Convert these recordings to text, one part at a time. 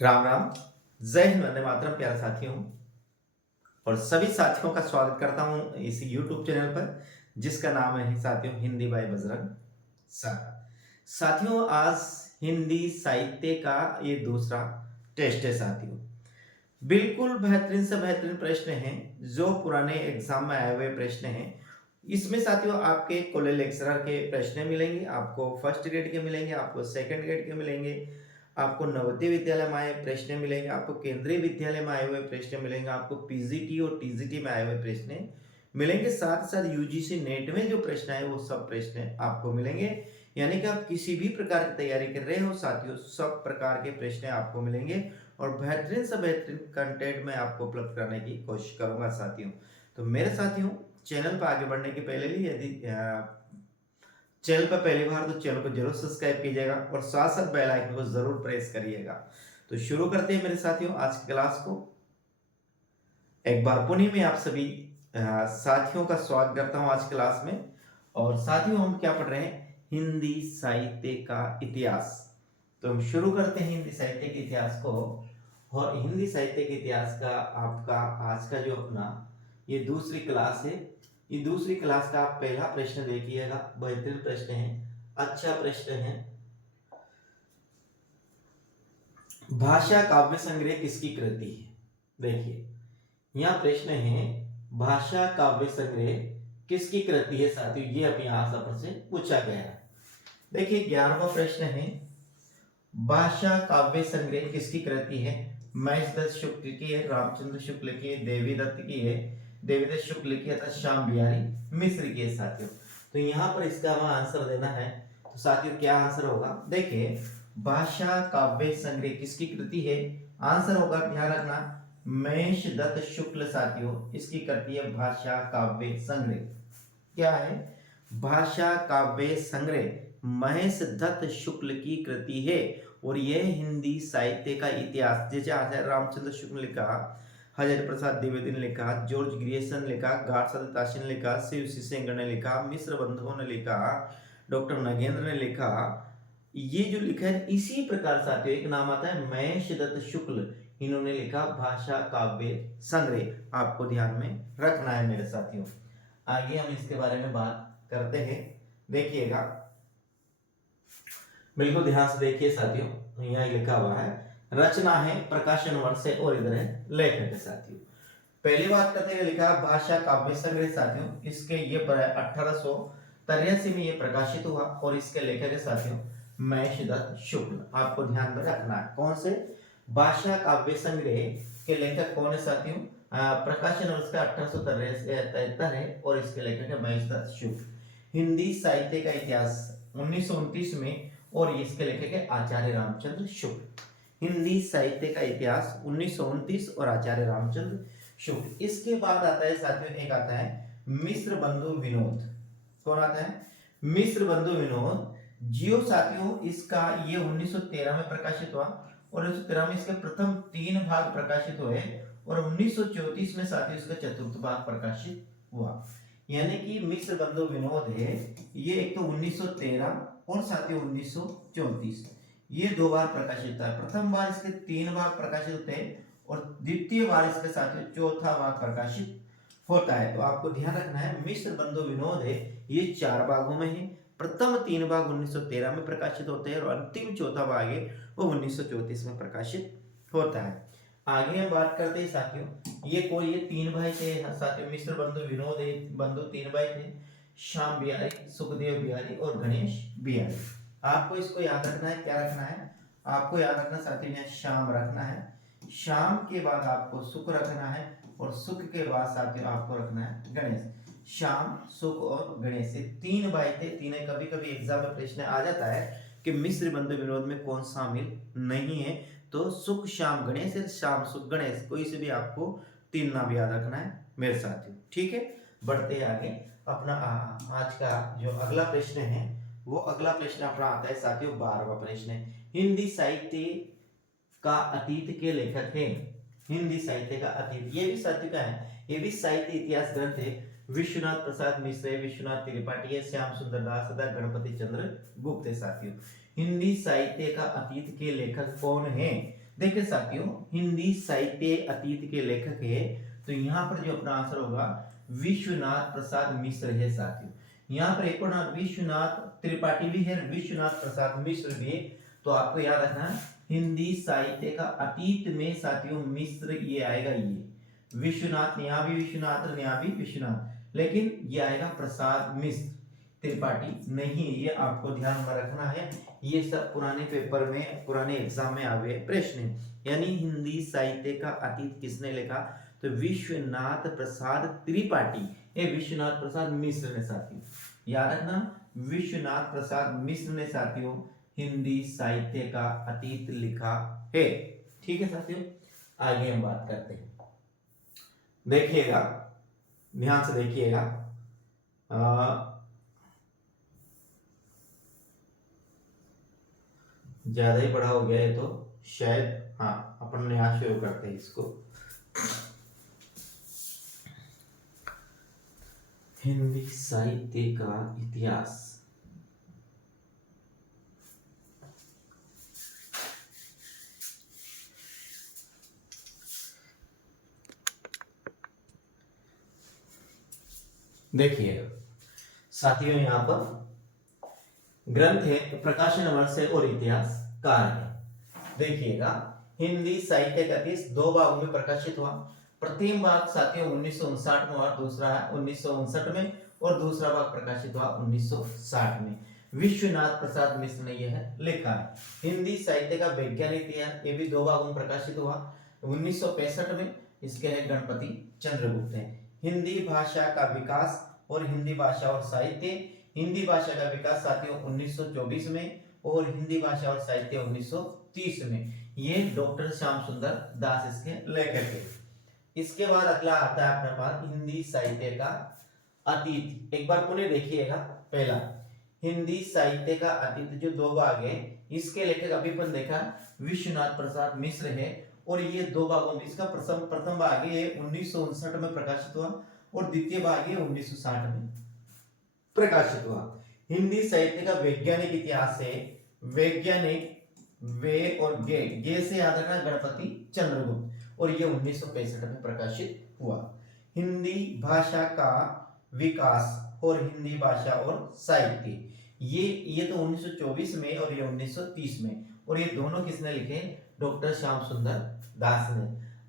राम राम। जय हिंद, वंदे मातरम। प्यारे साथियों और सभी साथियों का स्वागत करता हूं इस YouTube चैनल पर जिसका नाम है साथियों हिंदी बाय बजरंग सर। साथियों आज हिंदी साहित्य का ये दूसरा टेस्ट है साथियों। बिल्कुल बेहतरीन से बेहतरीन प्रश्न हैं जो पुराने एग्जाम में आए हुए प्रश्न हैं। इसमें साथियों आपके कॉलेज लेक्चरर के प्रश्न मिलेंगे, आपको फर्स्ट ग्रेड के मिलेंगे, आपको सेकंड ग्रेड के मिलेंगे, आपको नवोदय विद्यालय में आए प्रश्न मिलेंगे, आपको केंद्रीय विद्यालय में आए हुए प्रश्न मिलेंगे, आपको पीजीटी और टीजीटी में आए हुए प्रश्न मिलेंगे, साथ साथ यूजीसी नेट में जो प्रश्न आए वो सब प्रश्न आपको मिलेंगे। यानी कि आप किसी भी प्रकार की तैयारी कर रहे हो साथियों, सब प्रकार के प्रश्न आपको मिलेंगे और बेहतरीन से बेहतरीन कंटेंट मैं आपको उपलब्ध कराने की कोशिश करूंगा साथियों। तो मेरे साथियों चैनल पर आगे बढ़ने के पहले ही यदि चैनल पर पहली बार तो चैनल को जरूर सब्सक्राइब कीजिएगा और साथ साथ बेल आइकन को जरूर प्रेस करिएगा। तो शुरू करते हैं मेरे साथियों आज की क्लास को। एक बार पुनः मैं आप सभी साथियों का स्वागत करता हूं आज क्लास में। और साथियों हम क्या पढ़ रहे हैं? हिंदी साहित्य का इतिहास। तो हम शुरू करते हैं हिंदी साहित्य के इतिहास को। और हिंदी साहित्य के इतिहास का आपका आज का जो अपना ये दूसरी क्लास है, ये दूसरी क्लास का आप पहला प्रश्न देखिएगा। बेहतरीन प्रश्न है, अच्छा प्रश्न है। भाषा काव्य संग्रह किसकी कृति है? देखिए यहाँ प्रश्न है, भाषा काव्य संग्रह किसकी कृति है साथियों? ये अभी यहाँ सफर से पूछा गया है। देखिए 11वां प्रश्न है, भाषा काव्य संग्रह किसकी कृति है? महेश दत्त शुक्ल की है, रामचंद्र शुक्ल की है, देवी दत्त की है, देवीदत्त शुक्ल की है, श्याम बिहारी मिश्र की है साथियों। तो यहाँ पर इसका हमें आंसर देना है। तो साथियों क्या आंसर होगा? देखिए भाषा काव्य संग्रह किसकी कृति है? आंसर होगा, ध्यान रखना, महेश दत्त शुक्ल साथियों इसकी कृति है भाषा काव्य संग्रह। क्या है? भाषा काव्य संग्रह महेश दत्त शुक्ल की कृति है। और यह हिंदी साहित्य का इतिहास, जैसे आचार्य रामचंद्र शुक्ल ने लिखा, हजारी प्रसाद द्विवेदी ने लिखा, जॉर्ज ग्रियर्सन ने लिखा, गाडसद ताशी ने लिखा, शिव सिंगर ने लिखा, मिश्र बंधुओं ने लिखा, डॉक्टर नगेंद्र ने लिखा, ये जो लिखा है इसी प्रकार साथियों एक नाम आता है महेश दत्त शुक्ल, इन्होंने लिखा भाषा काव्य संग्रह। आपको ध्यान में रखना है मेरे साथियों। आगे हम इसके बारे में बात करते हैं। देखिएगा बिल्कुल ध्यान से देखिए साथियों, यहाँ लिखा हुआ है रचना है, प्रकाशन वर्ष है और इधर है लेखक है साथियों। पहली बात करते हैं, लिखा भाषा काव्य संग्रह साथियों, इसके ये 1883 में ये प्रकाशित हुआ और इसके लेखक है साथियों महेश दत्त शुक्ल। आपको ध्यान में रखना है कौन से? भाषा काव्य संग्रह के लेखक कौन है साथियों? प्रकाशन वर्ष का 1873 है और इसके लेखक है महेश दत्त शुक्ल। हिंदी साहित्य का इतिहास 1929 में और इसके लेखक है आचार्य रामचंद्र शुक्ल। हिंदी साहित्य का इतिहास 1929 और आचार्य रामचंद्र शुक्ल। इसके बाद आता है साथियों, एक आता है मिश्र बंधु विनोद। कौन आता है? मिश्र बंधु विनोद जियो साथियों, इसका ये 1913 में प्रकाशित हुआ और 1913 में इसके प्रथम 3 भाग प्रकाशित हुए और 1934 में साथियों इसका चतुर्थ भाग प्रकाशित हुआ। यानी कि मिश्र बंधु विनोद है, ये एक तो 1913 और साथियों 1934, ये 2 बार प्रकाशित था। प्रथम बार इसके 3 भाग प्रकाशित होते हैं और द्वितीय बार इसके साथियों चौथा भाग प्रकाशित होता है। तो आपको ध्यान रखना है मिश्र बंधु विनोद है, ये 4 भागों में है। प्रथम 3 भाग 1913 में प्रकाशित होते हैं और अंतिम चौथा भाग है वो 1934 में प्रकाशित होता है। आगे हम बात करते हैं साथियों, ये 3 भाई थे साथियों, मिश्र बंधु विनोद बंधु 3 भाई थे, श्याम बिहारी, सुखदेव बिहारी और गणेश बिहारी। आपको इसको याद रखना है। क्या रखना है? आपको याद रखना साथियों, ने श्याम रखना है, श्याम के बाद आपको सुख रखना है और सुख के बाद साथियों आपको रखना है गणेश। श्याम, सुख और गणेश, ये 3 भाई थे। तीनों, कभी कभी एग्जाम में प्रश्न आ जाता है कि मिश्र बंधु विनोद में कौन शामिल नहीं है, तो सुख श्याम गणेश या श्याम सुख गणेश, कोई से भी आपको 3 नाम याद रखना है मेरे साथियों। ठीक है, बढ़ते हैं आगे। अपना आज का जो अगला प्रश्न है वो अगला प्रश्न अपना आता है साथियों 12वां प्रश्न है, हिंदी साहित्य का अतीत के लेखक हैं। हिंदी साहित्य का अतीत, ये भी साहित्य का है, ये भी साहित्य इतिहास ग्रंथ है। विश्वनाथ प्रसाद मिश्र, विश्वनाथ त्रिपाठी है, श्याम सुंदर दास तथा गणपति चंद्र गुप्त है साथियों। हिंदी साहित्य का अतीत के लेखक कौन है? देखिए साथियों, हिंदी साहित्य अतीत के लेखक है, तो यहाँ पर जो अपना आंसर होगा विश्वनाथ प्रसाद मिश्र है साथियों। यहाँ पर एक और नाम विश्वनाथ त्रिपाठी भी है, विश्वनाथ प्रसाद मिश्र भी है। तो आपको याद रखना है हिंदी साहित्य का अतीत में साथियों मिश्र ये आएगा, ये विश्वनाथ, यहाँ भी विश्वनाथ, यहाँ भी विश्वनाथ, लेकिन ये आएगा प्रसाद मिश्र, त्रिपाठी नहीं। ये आपको ध्यान में रखना है, ये सब पुराने पेपर में, पुराने एग्जाम में आवे प्रश्न है। यानी हिंदी साहित्य का अतीत किसने लिखा, तो विश्वनाथ प्रसाद त्रिपाठी, ये विश्वनाथ प्रसाद मिश्र ने साथियों, याद रखना विश्वनाथ प्रसाद मिश्र ने साथियों हिंदी साहित्य का अतीत लिखा है। ठीक है साथियों, आगे हम बात करते हैं। देखिएगा, ध्यान से देखिएगा, ज्यादा ही बड़ा हो गया है तो शायद, हाँ अपन नया शुरू करते हैं इसको। हिंदी साहित्य का इतिहास। देखिए साथियों, यहाँ पर ग्रंथ है प्रकाशन वर्ष और इतिहास कार है। देखिएगा, हिंदी साहित्य का इतिहास 2 भागों में प्रकाशित हुआ। प्रथम भाग साथियों 1959 में और दूसरा 1959 में, और दूसरा भाग प्रकाशित हुआ 1960 में। विश्वनाथ प्रसाद मिश्र ने यह लिखा है। हिंदी साहित्य का वैज्ञानिक इतिहास, ये भी 2 भागों में प्रकाशित हुआ 1965 में, इसके है गणपति चंद्रगुप्त है। हिंदी भाषा का विकास और हिंदी भाषा और साहित्य, हिंदी भाषा का विकास साथियों 1924 में, और हिंदी भाषा और साहित्य 1930 में। ये डॉक्टर श्याम सुंदर दास इसके लेखक है। इसके बाद अगला आता है अपने पास हिंदी साहित्य का अतीत। एक बार पुनः देखिएगा, पहला हिंदी साहित्य का अतीत जो 2 भाग है, इसके लेखक अभी अपन देखा विश्वनाथ प्रसाद मिश्र है, और ये 2 भागों में, इसका प्रथम भाग है 1959 में प्रकाशित हुआ, और द्वितीय भाग है 1960 में प्रकाशित हुआ। हिंदी साहित्य का वैज्ञानिक इतिहास है, वैज्ञानिक वे और गे से याद रखना गणपति चंद्रगुप्त, और ये 1965 में प्रकाशित हुआ। हिंदी भाषा का विकास और हिंदी भाषा और साहित्य, ये तो 1924 में और ये 1930 में, और ये दोनों किसने लिखे, डॉक्टर श्याम सुंदर दास ने।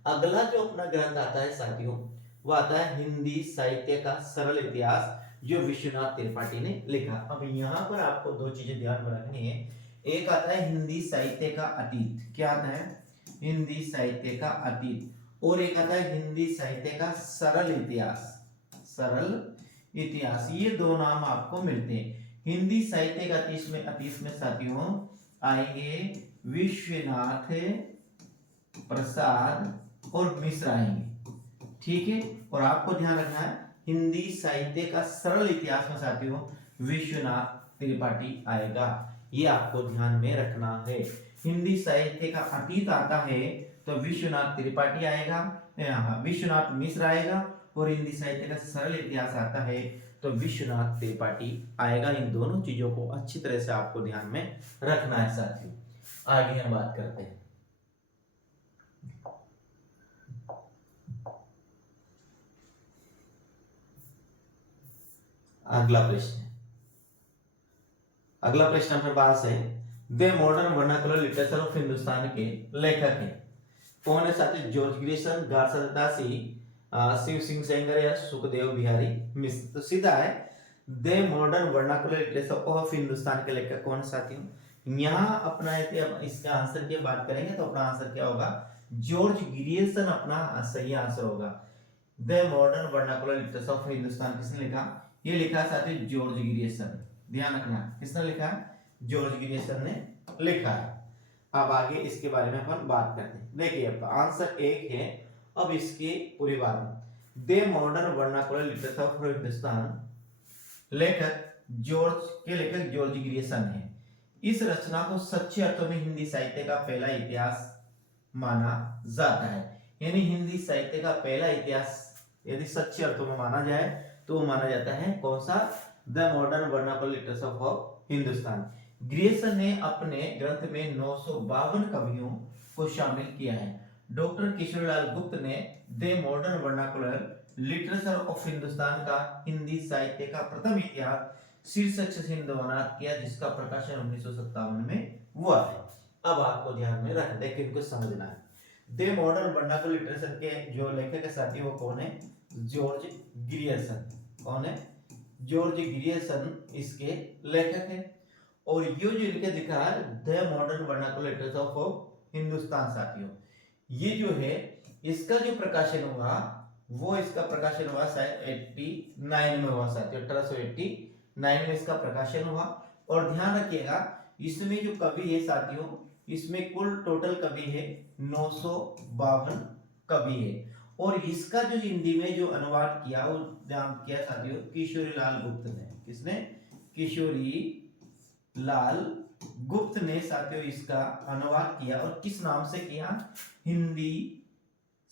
अगला जो अपना ग्रंथ आता है साथियों, वो आता है हिंदी साहित्य का सरल इतिहास, जो विश्वनाथ त्रिपाठी ने लिखा। अब यहाँ पर आपको 2 चीजें ध्यान में रखनी है। एक आता है हिंदी साहित्य का अतीत, क्या आता है, हिंदी साहित्य का अतीत, और एक आता है हिंदी साहित्य का सरल इतिहास, सरल इतिहास। ये 2 नाम आपको मिलते हैं। हिंदी साहित्य का अतीत में साथियों आएंगे विश्वनाथ प्रसाद और मिश्र आएंगे। ठीक है, और आपको ध्यान रखना है हिंदी साहित्य का सरल इतिहास में साथियों विश्वनाथ त्रिपाठी आएगा, ये आपको ध्यान में रखना है। हिंदी साहित्य का अतीत आता है तो विश्वनाथ त्रिपाठी आएगा, विश्वनाथ मिश्र आएगा, और हिंदी साहित्य का सरल इतिहास आता है तो विश्वनाथ त्रिपाठी आएगा। इन दोनों चीजों को अच्छी तरह से आपको ध्यान में रखना है साथियों। आगे हम बात करते हैं। अगला प्रश्न अपने पास है, the modern vernacular literature of Hindustan के लेखक हैं कौन है साथी, जॉर्ज ग्रियर्सन, गार्सन दासी, शिव सिंह सेंगर या सुखदेव बिहारी मिश्र। तो सीधा है the modern vernacular literature of Hindustan के लेखक कौन साथियों। यहाँ अपना इसका आंसर की बात करेंगे तो अपना आंसर क्या होगा, जॉर्ज ग्रियर्सन अपना सही आंसर होगा। The modern vernacular literature of Hindustan किसने लिखा, ये लिखा साथी जॉर्ज ग्रियर्सन, ध्यान रखना किसने लिखा है, जॉर्ज ग्रियर्सन ने लिखा है। अब आगे इसके बारे में अपन बात करते हैं। देखिए आंसर 1 है, अब इसकी पूरी बात, the modern vernacular literature of Hindustan लेखक जॉर्ज ग्रियर्सन है। इस रचना को सच्चे अर्थों में हिंदी साहित्य का पहला इतिहास माना जाता है। यानी हिंदी साहित्य का पहला इतिहास यदि सच्चे अर्थों में माना जाए तो माना जाता है कौन सा, the modern vernacular literature of Hindustan. Grierson ने अपने ग्रंथ में 952 कवियों को शामिल किया है। डॉक्टर किशोरीलाल गुप्त ने the modern vernacular literature of Hindustan का हिंदी साहित्य का प्रथम इतिहास शीर्षक से हिंदवानात किया, जिसका प्रकाशन 1957 में हुआ है। अब आपको ध्यान में रख दे कि इनको समझना है। द मॉडर्न वर्नाकुलर लिटरेचर के जो लेखक है साथी वो कौन है? George Grierson. कौन है? जॉर्ज ग्रियर्सन इसके लेखक है। और ये जो इनके दिखा है the modern vernacular literature of Hindustan साथियों, ये जो है इसका जो प्रकाशन हुआ वो इसका प्रकाशन हुआ शायद 89 में हुआ साथियों, 1889 में इसका प्रकाशन हुआ। और ध्यान रखिएगा इसमें जो कवि है साथियों, इसमें कुल टोटल कवि है 952 कवि है। और इसका जो हिंदी में जो अनुवाद किया वो नाम किया साथियों किशोरीलाल गुप्त ने। किसने? किशोरी लाल गुप्त ने साथियों इसका अनुवाद किया। और किस नाम से किया? हिंदी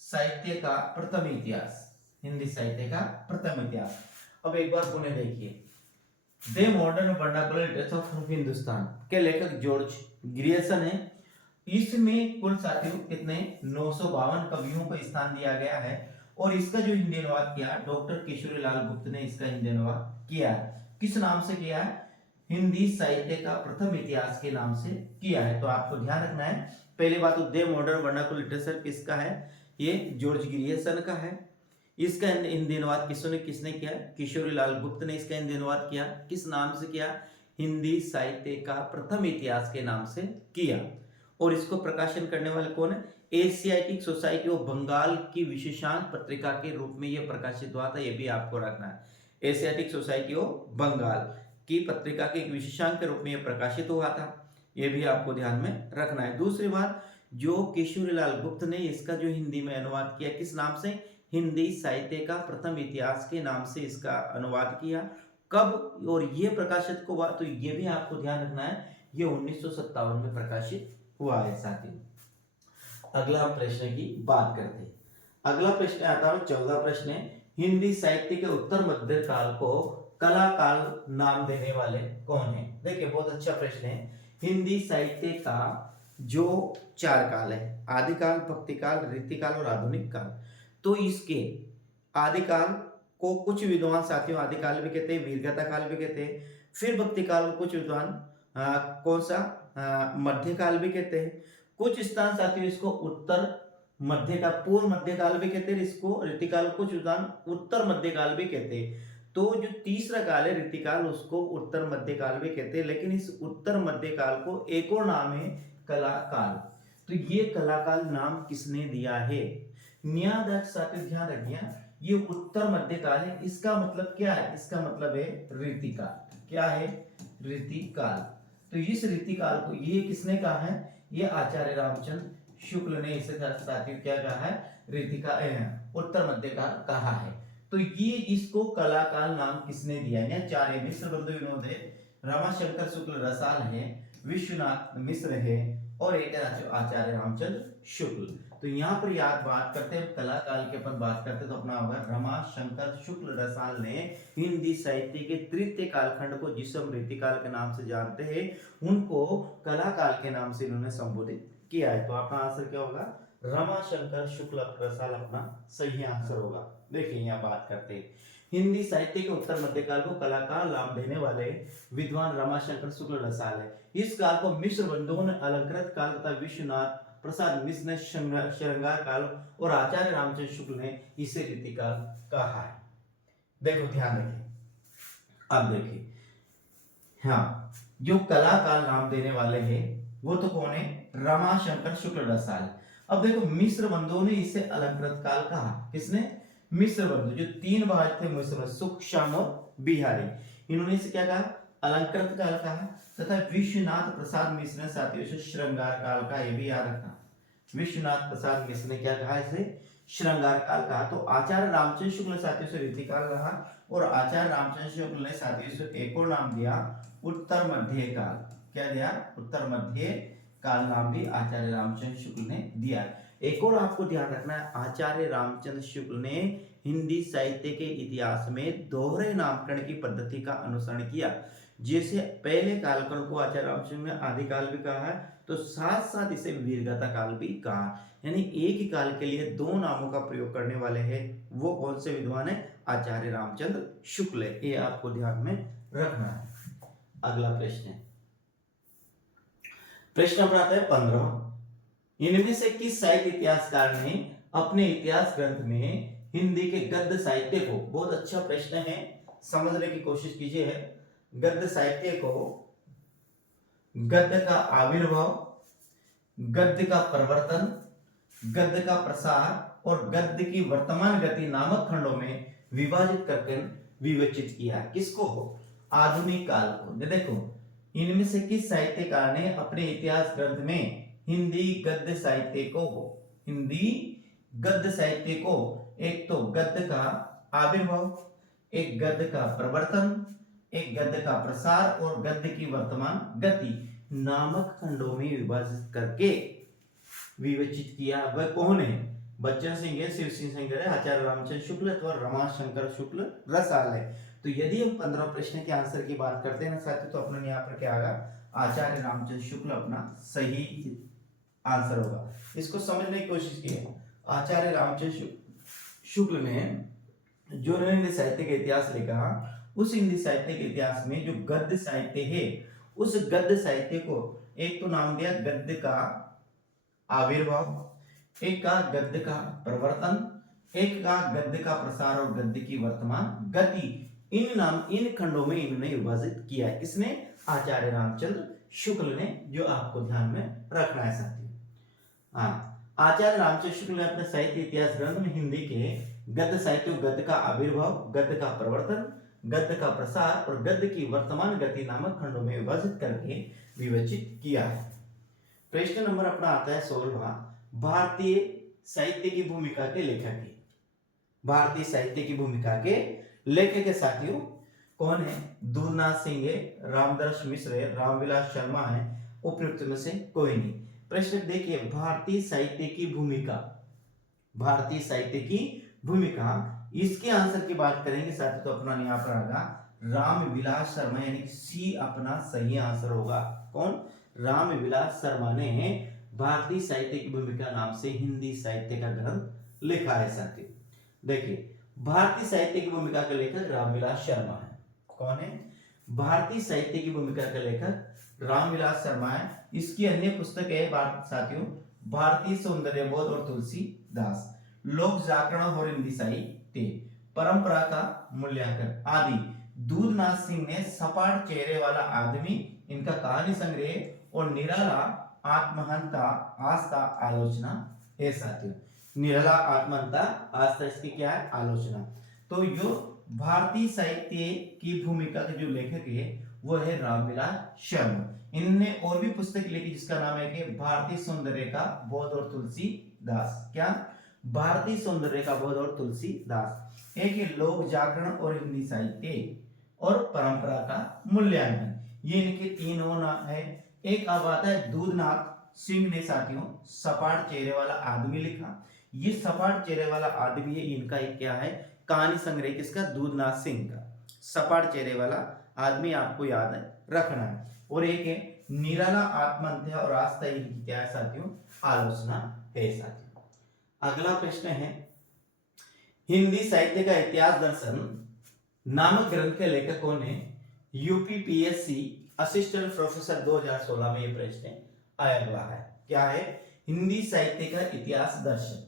साहित्य का प्रथम इतिहास। हिंदी साहित्य का प्रथम इतिहास। अब एक बार पुनः देखिए, the modern vernacular literature of Hindustan के लेखक जॉर्ज ग्रियर्सन है। इसमें कुल साथियों कितने 952 कवियों को स्थान दिया गया है। और इसका जो हिंदी अनुवाद किया डॉक्टर किशोरीलाल गुप्त ने इसका हिंदी अनुवाद किया है। किस नाम से किया है? हिंदी साहित्य का प्रथम इतिहास के नाम से किया है। तो आपको ध्यान रखना है, पहली बात तो द मॉडर्न वर्नाकुलर लिटरेचर किसका है? ये जॉर्ज ग्रियर्सन का है। इसका हिंदी अनुवाद किसने किया? किशोरीलाल गुप्त ने इसका हिंदी अनुवाद किया। किस नाम से किया? हिंदी साहित्य का प्रथम इतिहास के नाम से किया। और इसको प्रकाशन करने वाले कौन है? एशियाटिक सोसाइटी ऑफ बंगाल की विशेषांक पत्रिका के रूप में यह प्रकाशित हुआ था। यह भी आपको रखना है। एशियाटिक सोसाइटी ऑफ बंगाल की पत्रिका के एक विशेषांक के रूप में यह प्रकाशित हुआ था। यह भी आपको ध्यान में रखना है। दूसरी बात, जो किशोरीलाल गुप्त ने इसका जो हिंदी में अनुवाद किया किस नाम से? हिंदी साहित्य का प्रथम इतिहास के नाम से इसका अनुवाद किया। कब और ये प्रकाशित को हुआ? तो ये भी आपको ध्यान रखना है, ये 1957 में प्रकाशित हुआ है साथियों। अगला हम प्रश्न की बात करते हैं। अगला प्रश्न आता है 14 प्रश्न है, हिंदी साहित्य के उत्तर मध्य काल को कला काल नाम देने वाले कौन है? देखिए बहुत अच्छा प्रश्न है। हिंदी साहित्य का जो 4 काल है, आदिकाल, भक्तिकाल, रीतिकाल और आधुनिक काल। तो इसके आदिकाल को कुछ विद्वान साथियों आदिकाल भी कहते हैं, वीरगाथा काल भी कहते हैं। फिर भक्तिकाल को कुछ विद्वान कौन सा मध्यकाल भी कहते हैं। कुछ स्थान साथियों इसको उत्तर मध्य का पूर्व मध्यकाल भी कहते हैं। इसको रीतिकाल कुछ विद्वान उत्तर मध्यकाल भी कहते हैं। तो जो तीसरा काल है रीतिकाल उसको उत्तर मध्यकाल भी कहते हैं। लेकिन इस उत्तर मध्यकाल को एक और नाम है कला काल। तो ये कला काल नाम किसने दिया है? साथियों ध्यान रखिए, ये उत्तर मध्यकाल है। इसका मतलब क्या है? इसका मतलब है रीतिकाल। क्या है? रीतिकाल। तो इस रीतिकाल को ये किसने कहा है? ये आचार्य रामचंद्र शुक्ल ने इसे साथियों क्या कहा है? रीतिकाल उत्तर मध्यकाल कहा है। तो ये इसको कला काल नाम किसने दिया है? 4 है, मिश्र बंधु विनोद है, रमाशंकर शुक्ल रसाल है, विश्वनाथ मिश्र है और एक आचार्य रामचंद्र शुक्ल। तो यहाँ पर याद बात करते हैं कला काल की अपन बात करते हैं तो अपना होगा रमाशंकर शुक्ल रसाल ने हिंदी साहित्य के तृतीय कालखंड को जिस हम रीतिकाल के नाम से जानते हैं उनको कला काल के नाम से इन्होंने संबोधित किया है। तो आपका आंसर क्या होगा? रमाशंकर शुक्ल रसाल अपना सही आंसर होगा। देखिए यहाँ बात करते हैं हिंदी साहित्य के उत्तर मध्यकाल को कला काल नाम देने वाले विद्वान रमाशंकर शुक्ल रसाल है। इस काल को मिश्र बंधुओं ने अलंकृत काल तथा विश्वनाथ प्रसाद मिश्र ने श्रृंगार काल और आचार्य रामचंद्र शुक्ल ने इसे रीतिकाल कहा है। देखो ध्यान रखिए, अब देखिए हाँ जो कला काल नाम देने वाले हैं वो तो कौन है? रमाशंकर शुक्ल रसाल। अब देखो मिश्र बंधुओं ने इसे अलंकृत काल कहा। किसने? मिश्र बंधु, जो 3 भाई थे मिश्र, सुख, श्याम और बिहारी, इन्होंने इसे क्या कहा? अलंकृत काल कहा। तथा विश्वनाथ प्रसाद मिश्र ने साथियों इसे श्रृंगार काल का, ये भी याद रखना। विश्वनाथ प्रसाद मिश्र ने क्या कहा? इसे श्रृंगार काल कहा। तो आचार्य रामचंद्र शुक्ल ने साथियों से रीतिकाल कहा और आचार्य रामचंद्र शुक्ल ने साथियों से एक और नाम दिया उत्तर मध्य काल। क्या दिया? उत्तर मध्य काल नाम भी आचार्य रामचंद्र शुक्ल ने दिया। एक और आपको ध्यान रखना है, आचार्य रामचंद्र शुक्ल ने हिंदी साहित्य के इतिहास में दोहरे नामकरण की पद्धति का अनुसरण किया। जैसे पहले कालखंड को आचार्य रामचंद्र ने आदिकाल भी कहा है, तो साथ साथ इसे वीरगाथा काल भी कहा, यानी एक ही काल के लिए दो नामों का प्रयोग करने वाले हैं। वो कौन से विद्वान है? आचार्य रामचंद्र शुक्ल, ये आपको ध्यान में रखना है। अगला प्रश्न है, प्रश्न नंबर आता है 15। इनमें से किस साहित्य इतिहासकार ने अपने इतिहास ग्रंथ में हिंदी के गद्य साहित्य को, बहुत अच्छा प्रश्न है, समझने की कोशिश कीजिए, गद्य साहित्य को गद्य का आविर्भाव, गद्य का प्रवर्तन, गद्य का प्रसार और गद्य की वर्तमान गति नामक खंडों में विभाजित करके विवेचित किया। किसको? आधुनिक काल को। देखो, इनमें से किस साहित्यकार ने अपने इतिहास ग्रंथ में हिंदी गद्य साहित्य को, हिंदी गद्य साहित्य को एक तो गद्य का आविर्भाव, एक गद्य का प्रवर्तन, एक गद्य का प्रसार और गद्य की वर्तमान गति नामक खंडों में विभाजित करके विवेचित किया। वह कौन है? बच्चन सिंह है, शिव सिंह है, आचार्य रामचंद्र शुक्ल अथवा रमाशंकर शुक्ल रसाल है। तो यदि हम 15 प्रश्न के आंसर की बात करते हैं ना साथियों, तो अपने यहाँ पर क्या आएगा? आचार्य रामचंद्र शुक्ल अपना सही आंसर होगा। इसको समझने की कोशिश की। आचार्य रामचंद्र शुक्ल ने जो हिंदी साहित्य का इतिहास लिखा, उस हिंदी साहित्य के इतिहास में जो गद्य साहित्य है, उस गद्य साहित्य को एक तो नाम दिया गद्य का आविर्भाव, एक का गद्य का प्रवर्तन, एक का गद्य का प्रसार और गद्य की वर्तमान गति। इन खंडों में इन्होंने विभाजित किया है। किसने? आचार्य रामचंद्र शुक्ल ने, जो आपको ध्यान में रखना है साथियों। आचार्य रामचंद्र शुक्ल ने अपने साहित्य इतिहास ग्रंथ में हिंदी के गद्य साहित्य, गद्य का आविर्भाव, गद्य का प्रवर्तन, गद्य का प्रसार और गद्य की वर्तमान गति नामक खंडों में विभाजित करके विवेचित किया है। प्रश्न नंबर अपना आता है 16वां। भारतीय साहित्य की भूमिका के लेखक है। भारतीय साहित्य की भूमिका के लेखक साथियों कौन है? दूरनाथ सिंह है, रामदर्श मिश्र है, रामविलास शर्मा है, उपयुक्त में से कोई नहीं। प्रश्न देखिए, भारतीय साहित्य की भूमिका, भारतीय साहित्य की भूमिका, इसके आंसर की बात करेंगे साथियों, तो अपना यहाँ पर आएगा रामविलास शर्मा, यानी कि सी अपना सही आंसर होगा। कौन? रामविलास शर्मा ने भारतीय साहित्य की भूमिका नाम से हिंदी साहित्य का ग्रंथ लिखा है साथियों। देखिए, भारतीय साहित्य की भूमिका के लेखक रामविलास शर्मा है। कौन है? भारतीय साहित्य की भूमिका के लेखक रामविलास शर्मा है। इसकी अन्य पुस्तक है साथियों, भारतीय सौंदर्य बोध और तुलसीदास, लोक जागरण और हिंदी साहित्य, परंपरा का मूल्यांकन आदि। दूधनाथ सिंह ने सपाट चेहरे वाला आदमी, इनका कहानी संग्रह और निराला आत्महंता आस्था आलोचना है साथियों। निराला आत्महंता आस्था, इसकी क्या है? आलोचना। तो जो भारतीय साहित्य की भूमिका के जो लेखक है वो है रामविलास शर्मा। इनने और भी पुस्तक लिखी जिसका नाम है कि भारतीय सौंदर्य का बोध और तुलसीदास। क्या? भारतीय सौंदर्य का बोध और तुलसीदास। एक है लोक जागरण और हिंदी साहित्य और परंपरा का मूल्यांकन। ये इनके तीनों नाम है। एक अब आता है दूधनाथ सिंह ने साथियों सपाट चेहरे वाला आदमी लिखा। ये सपाट चेहरे वाला आदमी है, इनका एक क्या है? कहानी संग्रह। किसका? दूधनाथ सिंह का। सपाट चेहरे वाला आदमी आपको याद है रखना है। और एक है निराला आत्महत्या और आस्था, इनकी क्या है साथियों? आलोचना है साथियों। अगला प्रश्न है, हिंदी साहित्य का इतिहास दर्शन नामक ग्रंथ के लेखक कौन है? यूपीपीएससी असिस्टेंट प्रोफेसर 2016 में ये प्रश्न आया हुआ है। क्या है? हिंदी साहित्य का इतिहास दर्शन,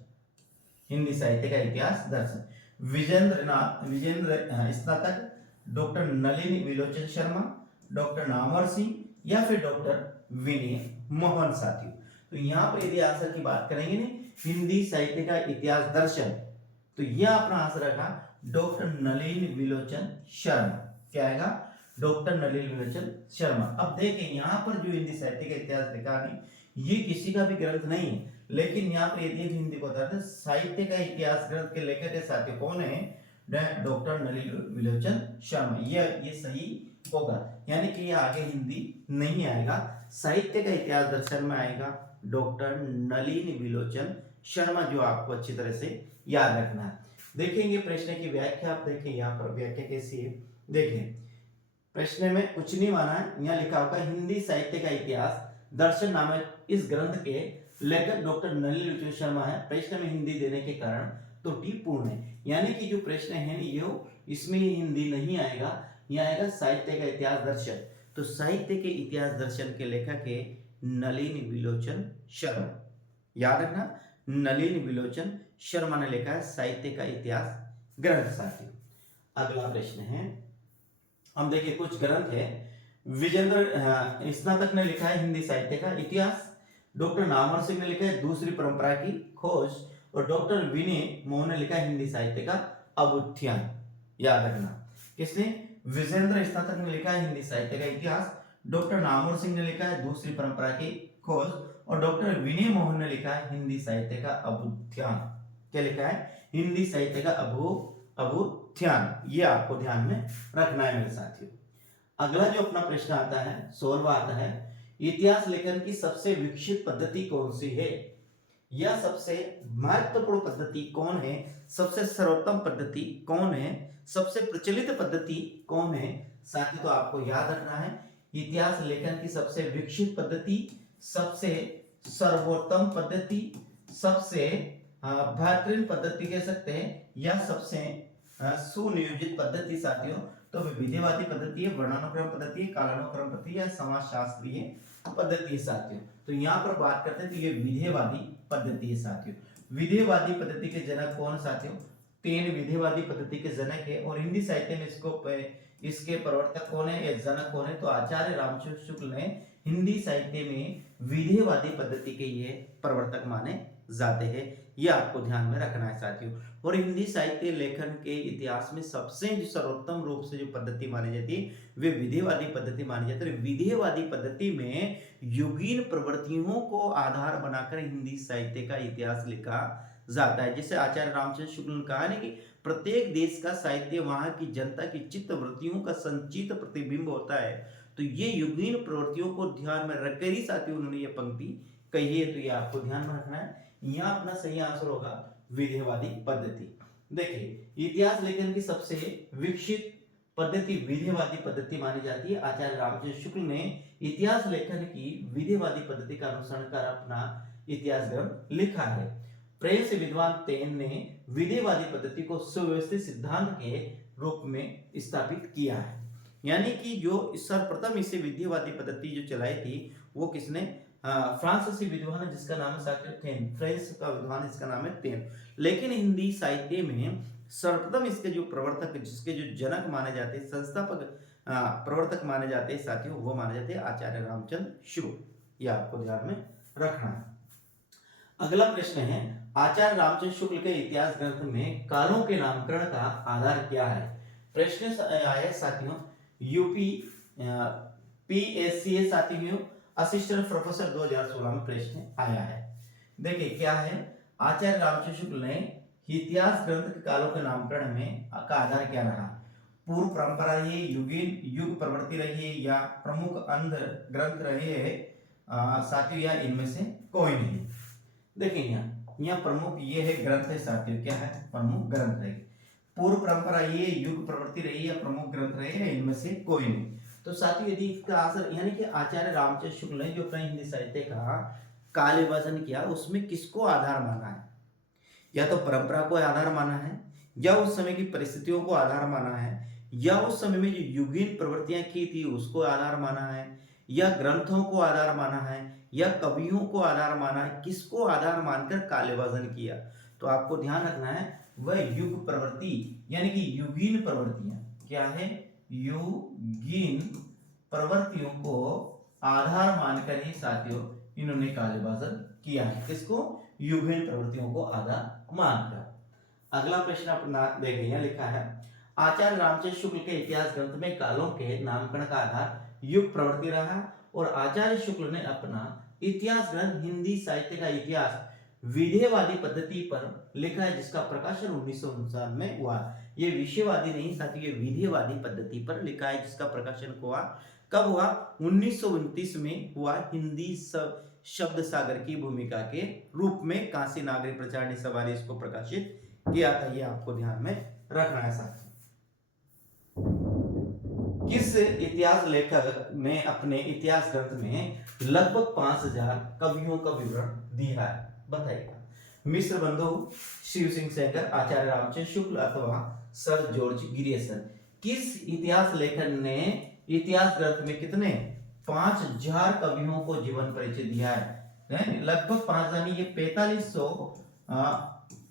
हिंदी साहित्य का इतिहास दर्शन। विजेंद्र स्नातक, डॉक्टर नलिनी विलोचन शर्मा, डॉक्टर नामवर सिंह या फिर डॉक्टर विनय मोहन साथियों। तो यहाँ पर यदि आंसर की बात करेंगे ना, हिंदी साहित्य का इतिहास दर्शन, तो यह अपना आंसर रखा डॉक्टर नलिनी विलोचन शर्मा। क्या आएगा? डॉक्टर नलिनी विलोचन शर्मा। अब देखें यहाँ पर जो हिंदी साहित्य का इतिहास लिखा है, ये किसी का भी ग्रंथ नहीं है, लेकिन यहाँ पर यदि हिंदी को साहित्य का इतिहास ग्रंथ के लेखक के साथी कौन है? डॉक्टर नलिनी विलोचन शर्मा। ये सही होगा, यानी कि ये आगे हिंदी नहीं आएगा, साहित्य का इतिहास दर्शन में आएगा डॉक्टर नलिनी विलोचन शर्मा, जो आपको अच्छी तरह से याद रखना है। देखेंगे प्रश्न की व्याख्या, आप देखें यहाँ पर व्याख्या कैसी है। देखें प्रश्न में कुछ नहीं माना है, यहाँ लिखा होगा हिंदी साहित्य का इतिहास दर्शन नामक इस ग्रंथ के लेखक डॉक्टर नलिनी विलोचन शर्मा है। प्रश्न में हिंदी देने के कारण त्रुटि पूर्ण है, यानी कि जो प्रश्न है ये इसमें हिंदी नहीं आएगा, यहाँ आएगा साहित्य का इतिहास दर्शन। तो साहित्य के इतिहास दर्शन के लेखक है नलिनी विलोचन शर्मा, याद रखना नलिनी विलोचन शर्मा ने लिखा है साहित्य का इतिहास ग्रंथ साथियों। अगला प्रश्न है, हम देखिए कुछ ग्रंथ है। विजेंद्र स्नातक ने लिखा है हिंदी साहित्य का इतिहास, डॉक्टर नामवर सिंह ने लिखा है दूसरी परंपरा की खोज, और डॉक्टर विनय मोहन ने लिखा है हिंदी साहित्य का अभ्युत्थान। याद रखना किसने, विजेंद्र स्नातक ने लिखा है हिंदी साहित्य का इतिहास, डॉक्टर नामवर सिंह ने लिखा है दूसरी परंपरा की खोज, और डॉक्टर विनय मोहन ने लिखा है हिंदी साहित्य का अभ्युत्थान। क्या लिखा है, हिंदी साहित्य का अभ्युत्थान। ये आपको ध्यान में रखना है मेरे साथियों। अगला जो अपना प्रश्न आता है 16वां आता है, इतिहास लेखन की सबसे विकसित पद्धति कौन सी है, या सबसे महत्वपूर्ण पद्धति कौन है, सबसे सर्वोत्तम पद्धति कौन है, सबसे प्रचलित पद्धति कौन है। साथियों तो आपको याद रखना है इतिहास लेखन की सबसे विकसित पद्धति, सबसे सर्वोत्तम पद्धति, सबसे बेहतरीन पद्धति कह सकते हैं, या सबसे सुनियोजित पद्धति साथियों तो विधिवादी पद्धति है, वर्णानुक्रम पद्धति है, कालानुक्रम पद्धति है, समाजशास्त्रीय पद्धति है साथियों। तो यहाँ पर बात करते हैं तो ये विधिवादी पद्धति है साथियों। विधिवादी पद्धति के जनक कौन साथियों, 3 विधिवादी पद्धति के जनक है, और हिंदी साहित्य में इसके प्रवर्तक कौन है, जनक कौन है, तो आचार्य रामचंद्र शुक्ल ने हिंदी साहित्य में विधिवादी पद्धति के ये प्रवर्तक माने जाते हैं। ये आपको ध्यान में रखना है साथियों। और हिंदी साहित्य लेखन के इतिहास में सबसे जो सर्वोत्तम रूप से जो पद्धति मानी जाती है वे विधिवादी पद्धति मानी जाती है। विधिवादी पद्धति में युगीन प्रवृत्तियों को आधार बनाकर हिंदी साहित्य का इतिहास लिखा जाता है। जैसे आचार्य रामचंद्र शुक्ल ने कहा है कि प्रत्येक देश का साहित्य वहां की जनता की चित्त वृत्तियों का संचित प्रतिबिंब होता है। तो ये युगीन प्रवृत्तियों को ध्यान में रखकर ही साथियों उन्होंने ये पंक्ति कही है। तो ये आपको ध्यान में रखना है, यहाँ अपना सही आंसर होगा विधिवादी पद्धति। देखिए इतिहास लेखन की सबसे विकसित पद्धति विधिवादी पद्धति मानी जाती है। आचार्य रामचंद्र शुक्ल ने इतिहास लेखन की विधिवादी पद्धति का अनुसरण कर अपना इतिहास ग्रंथ लिखा है। प्रेम से विद्वान तेन ने विधिवादी पद्धति को सुव्यवस्थित सिद्धांत के रूप में स्थापित किया है। यानी कि जो सर्वप्रथम इसे विधिवादी पद्धति जो चलाई थी वो किसने, फ्रांसीसी विद्वान है जिसका नाम है साथियों थेन, फ्रेंच का विद्वान जिसका नाम है थेन। लेकिन हिंदी साहित्य में सर्वप्रथम इसके जो प्रवर्तक जिसके जो जनक माने जाते हैं, संस्थापक प्रवर्तक माने जाते हैं साथियों, वो माने जाते हैं आचार्य रामचंद्र शुक्ल। ये आपको ध्यान में रखना है। अगला प्रश्न है, आचार्य रामचंद्र शुक्ल के इतिहास ग्रंथ में कालों के नामकरण का आधार क्या है। प्रश्न आया साथियों यूपी PSCA साथियों असिस्टेंट प्रोफेसर 2016 में प्रश्न आया है। देखिए क्या है, आचार्य रामचंद्र शुक्ल ने इतिहास ग्रंथ के कालों के नामकरण में का आधार क्या रहा, पूर्व परंपरा रही है, युगीन युग प्रवृत्ति रही है, या प्रमुख अंध ग्रंथ रहे हैं साथियों, या इनमें से कोई नहीं। देखिए यहाँ प्रमुख ये है ग्रंथ है साथियों, क्या है प्रमुख ग्रंथ रही, पूर्व परंपरा ये युग प्रवृत्ति रही है, प्रमुख ग्रंथ रहे हैं, इनमें से कोई नहीं। तो साथियों यदि इसका आंसर यानी कि आचार्य रामचंद्र शुक्ल ने जो अपना हिंदी साहित्य का काल विभाजन किया उसमें किसको आधार माना है, या तो परंपरा को आधार माना है, या उस समय की परिस्थितियों को आधार माना है, या उस समय में जो युगीन प्रवृत्तियां की थी उसको आधार माना है, या ग्रंथों को आधार माना है, या कवियों को आधार माना है, किसको आधार मानकर काल विभाजन किया। तो आपको ध्यान रखना है वह युग प्रवृत्ति यानी कि युगीन प्रवृत्तियां क्या है, युगीन प्रवृत्तियों को आधार मानकर ही साथियों इन्होंने काल विभाजन किया है। किसको, युगीन प्रवृत्तियों को आधार मानकर। अगला प्रश्न अपना देखिए, यहाँ लिखा है आचार्य रामचंद्र शुक्ल के इतिहास ग्रंथ में कालों के नामकरण का आधार युग प्रवृत्ति रहा, और आचार्य शुक्ल ने अपना इतिहास ग्रंथ हिंदी साहित्य का इतिहास विधेयवादी पद्धति पर लिखा है, जिसका प्रकाशन 1959 में हुआ। ये विषयवादी नहीं साथियों, ये विधेयवादी पद्धति पर लिखा है, जिसका प्रकाशन हुआ कब हुआ, 1929 में हुआ। हिंदी शब्द सागर की भूमिका के रूप में काशी नागरी प्रचारणी सभा ने इसको प्रकाशित किया था। ये आपको ध्यान में रखना है साथियों। किस इतिहास लेखक ने अपने इतिहास ग्रंथ में लगभग 5000 कवियों का विवरण दिया है? बताइएगा। मिश्र बंधु, शिव सिंह सेंगर, आचार्य रामचंद्र शुक्ल अथवा सर जॉर्ज ग्रियर्सन। किस इतिहास लेखक ने इतिहास ग्रंथ में कितने 5000 कवियों को जीवन परिचय दिया है? लगभग 5000 ये 4500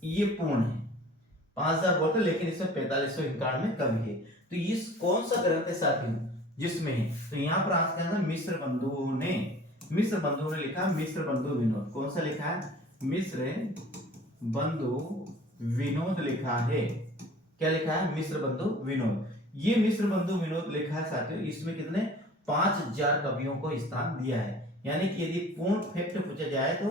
ये पूर्ण है, 5000 बोलते लेकिन इसमें 4591 कवि है। तो इस कौन सा ग्रंथ है साथियों जिसमें है? तो यहाँ पर आज क्या मिश्र बंधुओं ने लिखा मिश्र बंधु विनोद। कौन सा लिखा है? मिश्र बंधु विनोद लिखा है। क्या लिखा है? मिश्र बंधु विनोद। ये मिश्र बंधु विनोद लिखा है साथियों, इसमें कितने 5000 कवियों को स्थान दिया है। यानी कि यदि पूर्ण फैक्ट पूछा जाए तो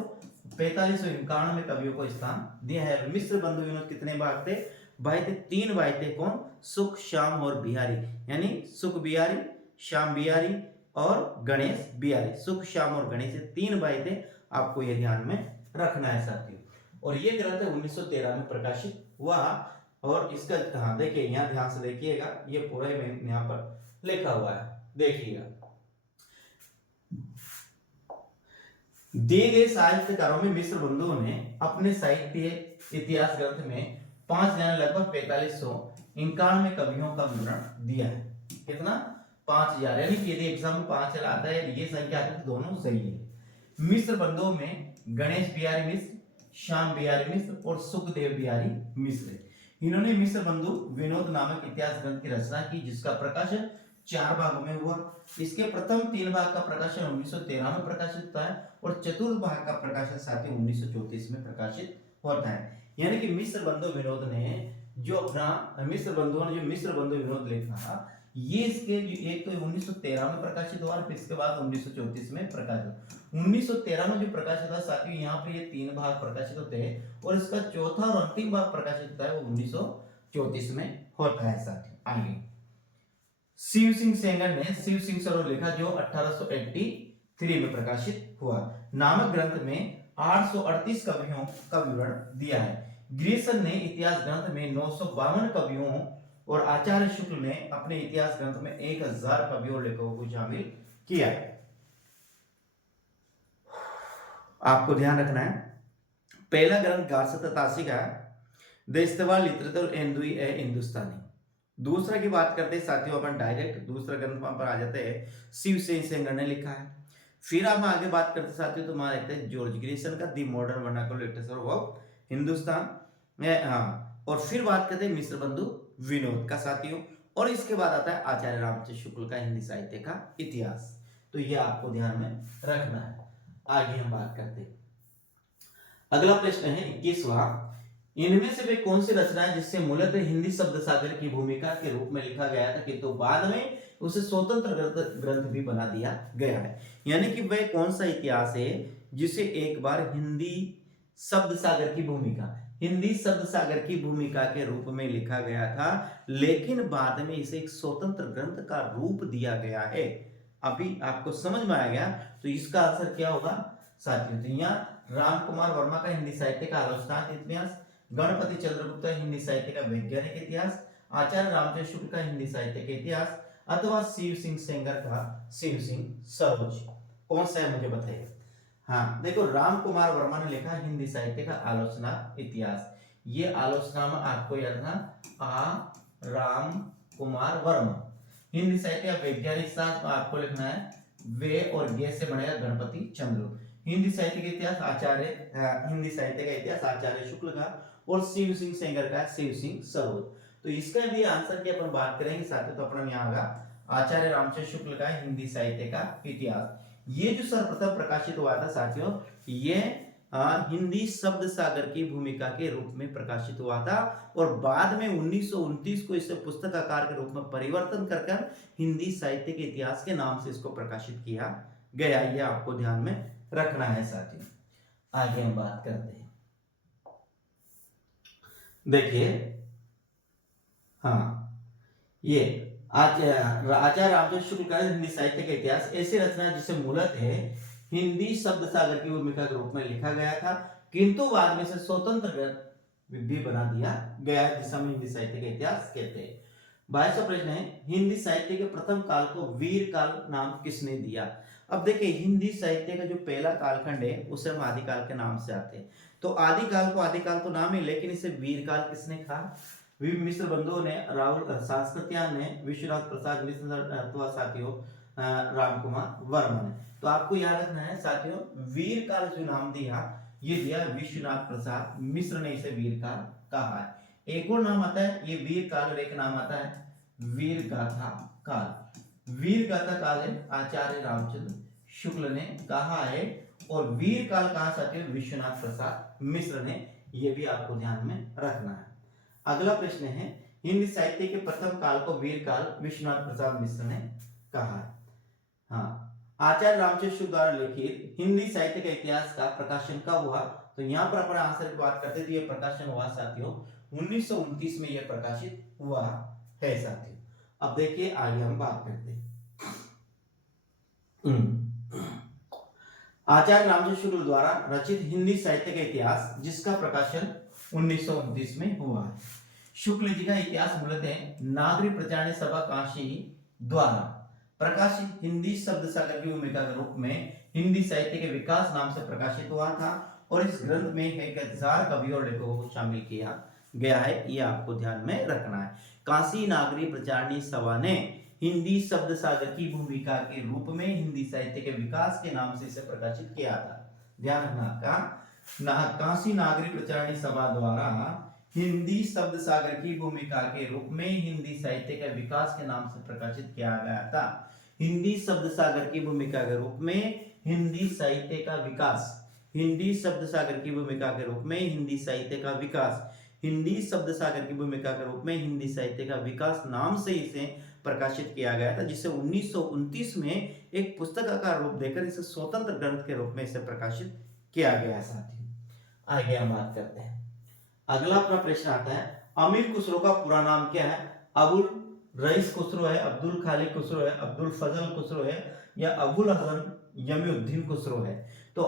4591 कवियों को स्थान दिया है। मिश्र बंधु विनोद कितने भाग थे? भाई थे 3 भाई थे। कौन? सुख, श्याम और बिहारी। यानी सुख बिहारी, श्याम बिहारी और गणेश बिहारी। सुख, श्याम और गणेश 3 भाई थे। आपको यह ध्यान में रखना है साथियों। और ये ग्रंथ 1913 में प्रकाशित हुआ। और इसका हाँ देखिए, यहाँ ध्यान से देखिएगा, ये पूरा ही यहाँ पर लिखा हुआ है, देखिएगा। दिए गए साहित्यकारों में मिश्र बंधुओं ने अपने साहित्य इतिहास ग्रंथ में 5 यानी लगभग 4591 कवियों का विवरण दिया है। कितना? 5000। यानी कि यदि एग्जाम में 5 आता है, ये संख्या आती है तो दोनों सही है। मिश्र बंधुओं में गणेश बिहारी मिश्र, श्याम बिहारी मिश्र और सुखदेव बिहारी मिश्र। इन्होंने मिश्र बंधु विनोद नामक इतिहास ग्रंथ की रचना की, जिसका प्रकाशन 4 भागों में हुआ। इसके प्रथम 3 भाग का प्रकाशन 1913 में प्रकाशित होता है और चतुर्थ भाग का प्रकाशन साथ ही 1934 में प्रकाशित होता है। यानी कि मिश्र बंधु विनोद ने जो अपना मिश्र बंधु विनोद लिखा, ये इसके एक तो 1913 में प्रकाशित हुआ और फिर इसके बाद 1934 में प्रकाशित। 1913 में जो प्रकाशित हुआ साथियों, यहाँ पर ये 3 भाग प्रकाशित होते हैं और इसका चौथा और अंतिम भाग प्रकाशित होता है वो 1934 में होता है साथियों। आगे शिव सिंह सेंगर ने शिव सिंह सरोवर लिखा, जो 1883 में प्रकाशित हुआ। नामक ग्रंथ में 838 कवियों का विवरण दिया है। ग्रियर्सन ने इतिहास ग्रंथ में 952 कवियों और आचार्य शुक्ल ने अपने इतिहास ग्रंथ में 1000 कवियों और लेखकों को शामिल किया। आपको ध्यान रखना है, पहला ग्रंथ गारसत तासी का द इस्तवाल लिटरेचर एंड दुई ए हिंदुस्तानी। दूसरा की बात करते हैं साथियों, अपन डायरेक्ट दूसरा ग्रंथ पर आ जाते हैं, शिव सिंह सेंगर ने लिखा है। फिर हम आगे बात करते साथियों, तो हमारे देखते हैं जॉर्ज ग्रियर्सन का the modern vernacular literature of Hindustan. हाँ, और फिर बात करते हैं मिश्र बंधु विनोद का साथियों, और इसके बाद आता है आचार्य रामचंद्र शुक्ल का हिंदी साहित्य का इतिहास। तो ये आपको ध्यान में रखना है। आगे हम बात करते हैं, अगला प्रश्न है 21वां, इनमें से वे कौन सी रचना है जिससे मूलतः हिंदी शब्द सागर की भूमिका के रूप में लिखा गया था, किंतु बाद में उसे स्वतंत्र ग्रंथ भी बना दिया गया है। यानी कि वह कौन सा इतिहास है जिसे एक बार हिंदी शब्द सागर की भूमिका के रूप में लिखा गया था, लेकिन बाद में इसे एक स्वतंत्र ग्रंथ का रूप दिया गया है। अभी आपको समझ में आ गया, तो इसका आंसर क्या होगा साथियों? तो यहाँ राम कुमार वर्मा का हिंदी साहित्य का आलोचनात्मक इतिहास, गणपति चंद्रगुप्त हिंदी साहित्य का वैज्ञानिक इतिहास, आचार्य रामचंद्र शुक्ल का हिंदी साहित्य का इतिहास, अथवा शिव सिंह सेंगर का शिव सिंह सरोज, कौन सा है मुझे बताइए। हाँ देखो, राम कुमार वर्मा ने लिखा हिंदी साहित्य का आलोचना इतिहास। ये आलोचना में आपको याद रखना, राम कुमार वर्मा। हिंदी साहित्य का वैज्ञानिक शास्त्र आपको लिखना है, वे और गे से बनेगा गणपति चंद्र। हिंदी साहित्य का इतिहास हिंदी साहित्य का इतिहास आचार्य शुक्ल का, और शिव सिंह सेंगर का शिव सिंह सरोज। तो इसका भी आंसर की अपन बात करेंगे साथियों, तो अपना यहाँ होगा आचार्य रामचंद्र शुक्ल का हिंदी साहित्य का इतिहास। ये जो सर्वप्रथम प्रकाशित हुआ था साथियों, ये हिंदी शब्द सागर की भूमिका के रूप में प्रकाशित हुआ था, और बाद में 1929 को इसे पुस्तक आकार के रूप में परिवर्तन कर हिंदी साहित्य के इतिहास के नाम से इसको प्रकाशित किया गया। ये आपको ध्यान में रखना है साथियों। आगे हम बात करते हैं, देखिए हाँ, ये आचार्य रामचंद्र शुक्ल का हिंदी साहित्य का इतिहास ऐसी रचना जिसे मूलतः हिंदी शब्द सागर की भूमिका के रूप में लिखा गया था, किंतु बाद में से स्वतंत्र ग्रंथ भी बना दिया गया, जिसे हम हिंदी साहित्य का इतिहास कहते हैं। 22वां प्रश्न है, हिंदी साहित्य के प्रथम काल को वीर काल नाम किसने दिया? अब देखिए, हिंदी साहित्य का जो पहला कालखंड है उसे हम आदिकाल के नाम से आते हैं। तो आदिकाल तो नाम है, लेकिन इसे वीर काल किसने कहा? मिश्र बंधुओं ने, राहुल सांस्कृत्यायन ने, विश्वनाथ प्रसाद मिश्र अथवा साथियों राम कुमार वर्मा ने। तो आपको याद रखना है साथियों, वीर काल जो नाम दिया, ये दिया विश्वनाथ प्रसाद मिश्र ने, इसे वीर काल कहा है। एक और नाम आता है, ये वीर काल, और एक नाम आता है वीर गाथा काल। वीर गाथा काल है आचार्य रामचंद्र शुक्ल ने कहा है, और वीर काल कहा साथियों विश्वनाथ प्रसाद मिश्र ने। यह भी आपको ध्यान में रखना है। अगला प्रश्न है, हिंदी साहित्य के प्रथम काल को वीर काल विश्वनाथ प्रसाद मिश्र ने कहा है। हाँ, आचार्य रामचंद्र शुक्ल द्वारा लिखित हिंदी साहित्य के इतिहास का प्रकाशन कब हुआ? तो यहाँ पर अपने आंसर की बात करते थे, ये प्रकाशन हुआ साथियों 1929 में यह प्रकाशित हुआ है साथियों। अब देखिए आगे हम बात करते हैं। आचार्य रामचंद्र शुक्ल द्वारा रचित हिंदी साहित्य का इतिहास, जिसका प्रकाशन 1929 में हुआ है। शुक्ल जी का इतिहास मूलतः नागरी प्रचारणी सभा काशी द्वारा प्रकाशित हिंदी शब्द सागर की भूमिका के रूप में हिंदी साहित्य के विकास नाम से प्रकाशित हुआ था, और इस ग्रंथ में 1000 कवियों और लेखकों को शामिल किया गया है। ये आपको ध्यान में रखना है। काशी नागरी प्रचारणी सभा ने हिंदी शब्द सागर की भूमिका के रूप में हिंदी साहित्य के विकास के नाम से इसे प्रकाशित किया था। ध्यान रखना का काशी नागरी प्रचारणी सभा द्वारा हिंदी शब्द सागर की भूमिका के रूप में हिंदी साहित्य के विकास के नाम से प्रकाशित किया गया था। हिंदी शब्द सागर की भूमिका के रूप में हिंदी साहित्य का विकास, हिंदी शब्द सागर की भूमिका के रूप में हिंदी साहित्य का विकास, हिंदी शब्द सागर की भूमिका के रूप में हिंदी साहित्य का विकास नाम से इसे प्रकाशित किया गया था, जिसे 1929 में एक पुस्तक का रूप देकर इसे स्वतंत्र ग्रंथ के रूप में इसे प्रकाशित किया गया। साथियों आगे हम बात करते हैं। अगला अपना प्रश्न आता है, अमीर खुसरो का पूरा नाम क्या है? अबुल रईस खुसरो है, अब्दुल खालिक खुसरो है, अब्दुल फजल खुसरो है, या अबुल हसन यमीउद्दीन खुसरो है? तो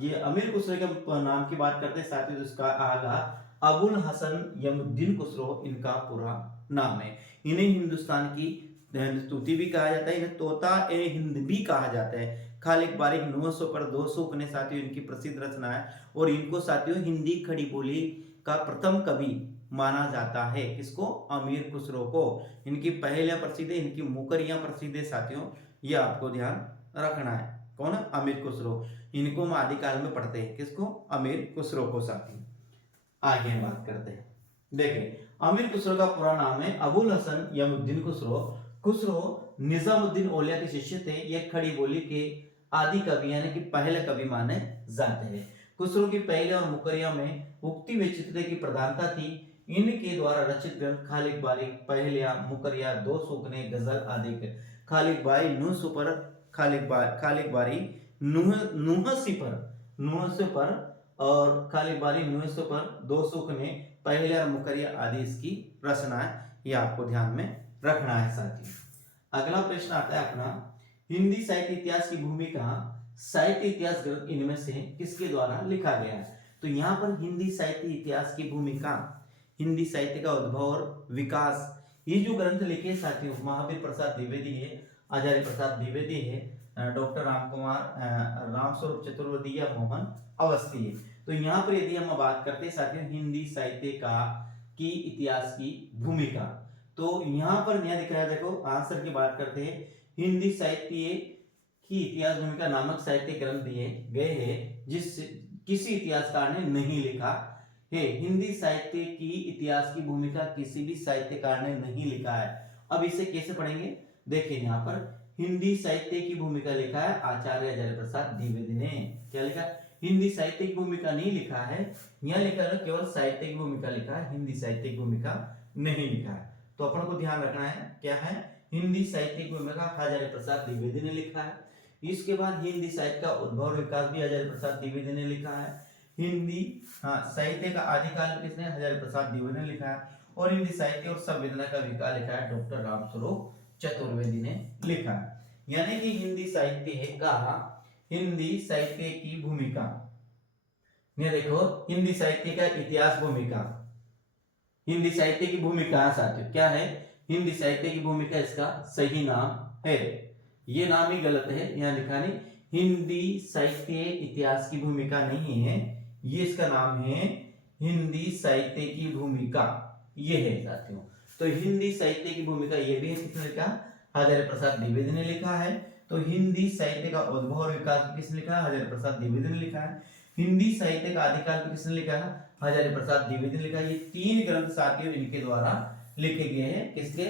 ये अमीर खुसरो के नाम की बात करते हैं साथियों, इसका आगा अबुल हसन यमीउद्दीन खुसरो इनका पूरा नाम है। इन्हें हिंदुस्तान की स्तुति भी कहा जाता है, इन्हें तोता ए हिंद भी कहा जाता है। खालिक बारिक 900 पर 200 उपन्या साथियों इनकी प्रसिद्ध रचना है, और इनको साथियों हिंदी खड़ी बोली का प्रथम कवि माना जाता है। किसको? अमीर खुसरो को। इनकी पहेलियां प्रसिद्ध है, इनकी मुकरियां प्रसिद्ध है साथियों, ये आपको ध्यान रखना है। कौन है? अमीर खुसरो। इनको हम आदिकाल में पढ़ते हैं। किसको? अमीर खुसरो को साथियों। आगे हम बात करते हैं। देखिए, अमीर खुसरो का पूरा नाम है अबुल हसन यमीउद्दीन खुसरो। खुसरो निजामुद्दीन औलिया के शिष्य थे। ये खड़ी बोली के आदि कवि यानी कि पहले कवि माने जाते हैं। खुसरो की पहले और मुकरिया में उक्ति विचित्र की प्रधानता थी। इनके द्वारा रचित ग्रंथ खालिक बारिक, पहलिया, मुकरिया, 2 सूखने, गजल आदि। खालिक बारी नूह सुपर, खालिक बारी नूह सिपर और खालिक बारी नूह सुपर, 2 सूखने, पहलिया और मुकरिया आदि इसकी रचना है। ये आपको ध्यान में रखना है साथियों। अगला प्रश्न आता है अपना, हिंदी साहित्य इतिहास की भूमिका साहित्य इतिहास ग्रंथ इनमें से किसके द्वारा लिखा गया है? तो यहाँ पर हिंदी साहित्य इतिहास की भूमिका, हिंदी साहित्य का उद्भव और विकास, ये जो ग्रंथ लिखे साथियों, महावीर प्रसाद द्विवेदी है, आचार्य प्रसाद द्विवेदी है, डॉक्टर रामकुमार रामस्वरूप चतुर्वेदी या मोहन अवस्थी है। तो यहाँ पर यदि हम बात करते हैं साथियों हिंदी साहित्य का की इतिहास की भूमिका, तो यहाँ पर यह दिखाया, देखो आंसर की बात करते हैं, हिंदी साहित्य की इतिहास भूमिका नामक साहित्य ग्रंथ दिए गए हैं, जिस किसी इतिहासकार ने नहीं लिखा है। हिंदी साहित्य की इतिहास की भूमिका किसी भी साहित्यकार ने नहीं लिखा है। अब इसे कैसे पढ़ेंगे? देखिए, यहाँ पर हिंदी साहित्य की भूमिका लिखा है आचार्य प्रसाद द्विवेदी ने। क्या लिखा? हिंदी साहित्य की भूमिका नहीं लिखा है, यहाँ लिखा है केवल साहित्य की भूमिका लिखा है, हिंदी साहित्य की भूमिका नहीं लिखा है। तो अपन को ध्यान रखना है, क्या है? हिंदी साहित्य की भूमिका आचार्य प्रसाद द्विवेदी ने लिखा है। इसके बाद हिंदी साहित्य का उद्भव और विकास भी आचार्य प्रसाद द्विवेदी ने लिखा है। हिंदी साहित्य का आदिकाल किसने? आचार्य प्रसाद द्विवेदी ने लिखा है। और हिंदी साहित्य और संवेदना का विकास लिखा है डॉक्टर रामस्वरूप चतुर्वेदी ने लिखा है। यानी कि हिंदी साहित्य की भूमिका, ये देखो हिंदी साहित्य का इतिहास भूमिका, हिंदी साहित्य की भूमिका साथियों क्या है? हिंदी साहित्य की भूमिका इसका सही नाम है। ये नाम ही गलत है, यहाँ लिखा नहीं, हिंदी साहित्य इतिहास की भूमिका नहीं है, ये इसका नाम है हिंदी साहित्य की भूमिका, ये है साथियों। तो हिंदी साहित्य की भूमिका ये भी है, किसने लिखा, हजारी प्रसाद द्विवेदी ने लिखा है। तो हिंदी साहित्य का उद्भव और विकास किसने लिखा है, हजारी प्रसाद द्विवेदी ने लिखा है। हिंदी साहित्य का आदिकाल भी किसने लिखा है, हजारी प्रसाद द्विवेदी ने लिखा है। ये 3 ग्रंथ साथियों इनके द्वारा लिखे गए हैं, किसके,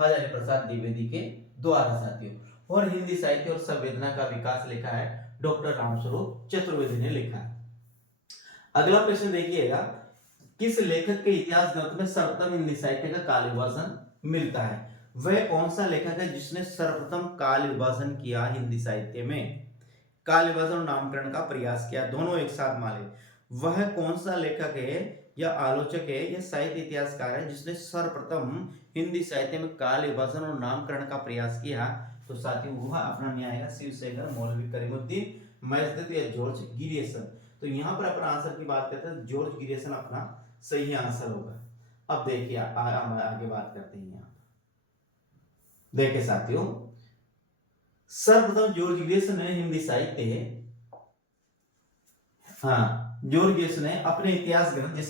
हजारी प्रसाद द्विवेदी के द्वारा साथियों। और हिंदी साहित्य और संवेदना का विकास लिखा है डॉक्टर रामस्वरूप चतुर्वेदी ने लिखा है। अगला प्रश्न देखिएगा, किस लेखक के इतिहास ग्रंथ में सर्वप्रथम हिंदी साहित्य का काल विभाजन मिलता है? वह कौन सा लेखक है जिसने सर्वप्रथम काल विभाजन किया हिंदी साहित्य में, काल विभाजन और नामकरण का प्रयास किया, दोनों एक साथ माले। वह कौन सा लेखक है या आलोचक है या साहित्य इतिहासकार है जिसने सर्वप्रथम हिंदी साहित्य में काल विभाजन और नामकरण का प्रयास किया? तो साथियों वह अपना नहीं आएगा शिवशेखर, मौलवी करीमुद्दीन, मयसदत या जॉर्ज गिरियसन। तो यहाँ पर अपना आंसर की बात करते हैं, जॉर्ज गिरियसन अपना सही आंसर होगा। अब देखिए हम आगे बात करते हैं। यहाँ देखिए साथियों, सर्वप्रथम जॉर्ज गिरियसन ने हिंदी साहित्य, हाँ जॉर्ज गिरियसन ने अपने इतिहास ग्रंथ